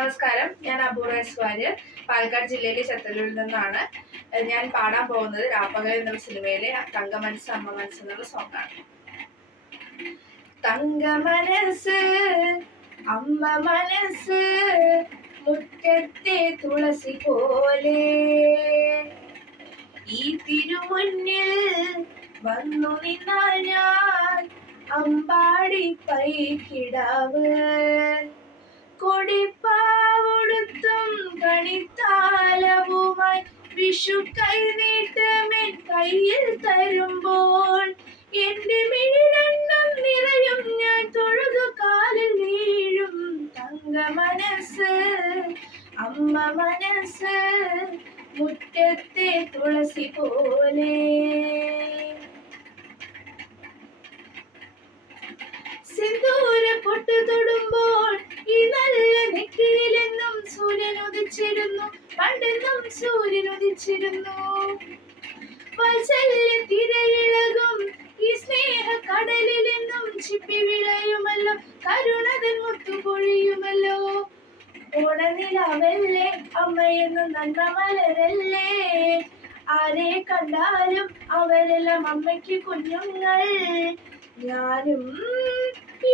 നമസ്കാരം, ഞാൻ അപൂർവ എസ് വാര്യർ, പാലക്കാട് ജില്ലയിലെ ചത്തല്ലൂരിൽ നിന്നാണ്. ഞാൻ പാടാൻ പോകുന്നത് രാപ്പകൽ എന്ന സിനിമയിലെ തങ്കമനസ് അമ്മ മനസ്സ് എന്നുള്ള സോങ്ങാണ്. തങ്കമനസ് അമ്മ മനസ്സ് മുറ്റത്തെ തുളസി പോലെ ഈ തിരുമുന്നിൽ വന്നു നിന്നാൽ ഞാൻ അമ്പാടി പൈക്കിടാവ് കൊടിപ്പാവൊടുത്തും കണിത്താലവുമായി വിഷു കൈനീട്ടമെൻ കയ്യിൽ തരുമ്പോൾ എന്റെ മിഴിരണ്ണം നിറയും, ഞാൻ തൊഴുതു കാലിൽ വീഴും. തങ്ക മനസ്സ് അമ്മ മനസ്സ് മുറ്റത്തെ തുളസി പോലെ സിന്ദൂര പൊട്ട് തൊടുമ്പോൾ ഈ നല്ല നെറ്റിയിലെന്നും സൂര്യൻ ഉദിച്ചിരുന്നു, പണ്ടെന്നും സൂര്യൻ ഉദിച്ചിരുന്നു. വാത്സല്യ തിരയിളകും ഈ സ്നേഹ കടലിലെന്നും ചിപ്പി വിളയുമല്ലോ, കരുണതൻ മുത്തുപൊഴിയുമല്ലോ. ഓണനിലാവല്ലേ അമ്മയെന്നും നന്മ മലരല്ലേ, ആരെ കണ്ടാലും അവരെല്ലാം അമ്മയ്ക്ക് കുഞ്ഞുങ്ങൾ. ഞാനും ഈ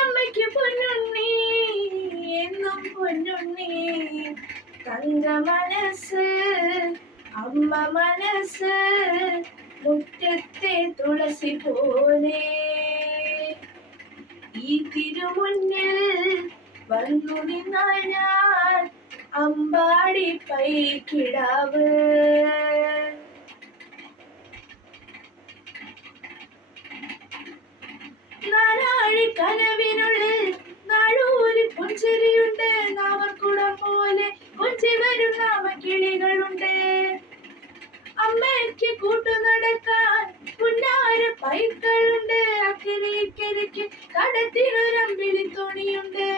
അമ്മയ്ക്ക് പൊന്നുണ്ണി, എന്നും പൊന്നുണ്ണി. തങ്ക മനസ്സ് അമ്മ മനസ്സ് മുറ്റത്തെ തുളസി പോലെ ഈ തിരുമുന്നിൽ വന്നു നിന്നാൽ ഞാൻ അമ്പാടി പൈക്കിടാവ്. നാലാഴി കനവിനുള്ളിൽ നാടൂരി പുഞ്ചിരിയുണ്ട്, നാമക്കുടം പോലെ കൊഞ്ചി വരും നാമക്കിളികളുണ്ട്. അമ്മയ്ക്ക് കൂട്ടു നടക്കാൻ പുന്നാര പൈക്കളുണ്ട്, അക്കരയ്ക്കരിക്ക് കടത്തിനൊരമ്പിളി തുണിയുണ്ട്.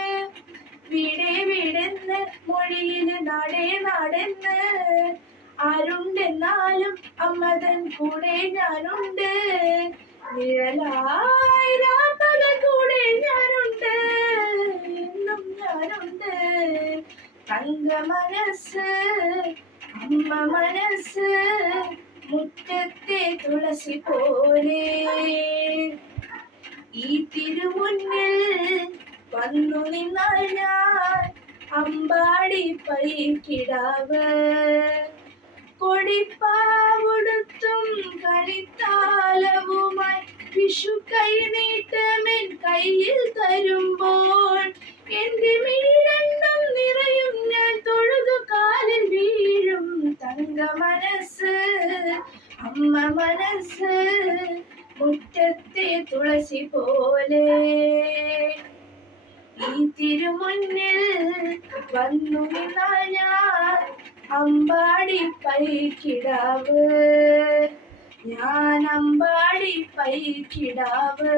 വീടേ വീടെന്ന് മൊഴിയില് നാടേ നാടെന്ന് ആരുണ്ടെന്നാലും അമ്മതൻ കൂടെ ഞാനുണ്ട്. നിഴലായി രാപ്പകൽ കൂടെ ഞാനുണ്ട്, എന്നും ഞാനുണ്ട്. തങ്ക മനസ്സ് അമ്മ മനസ്സ് മുറ്റത്തെ തുളസി പോലെ ഈ തിരുമുന്നിൽ വന്നു നിന്നാൽ ഞാൻ അമ്പാടി പൈക്കിടാവ് കൊടിപ്പാവൊടുത്തും കളിത്താലവുമായി വിഷു കൈനീട്ടമെൻ കയ്യിൽ തരുമ്പോൾ എന്റെ മിഴിരണ്ണം നിറയും, ഞാൻ തൊഴുതു കാലിൽ വീഴും. തങ്ക മനസ്സ് അമ്മ മനസ്സ് മുറ്റത്തെ തുളസി പോലെ ഈ തിരുമുന്നിൽ വന്നു നിന്നാൽ ഞാൻ അമ്പാടി പൈക്കിടാവ്, ഞാൻ അമ്പാടി പൈക്കിടാവ്.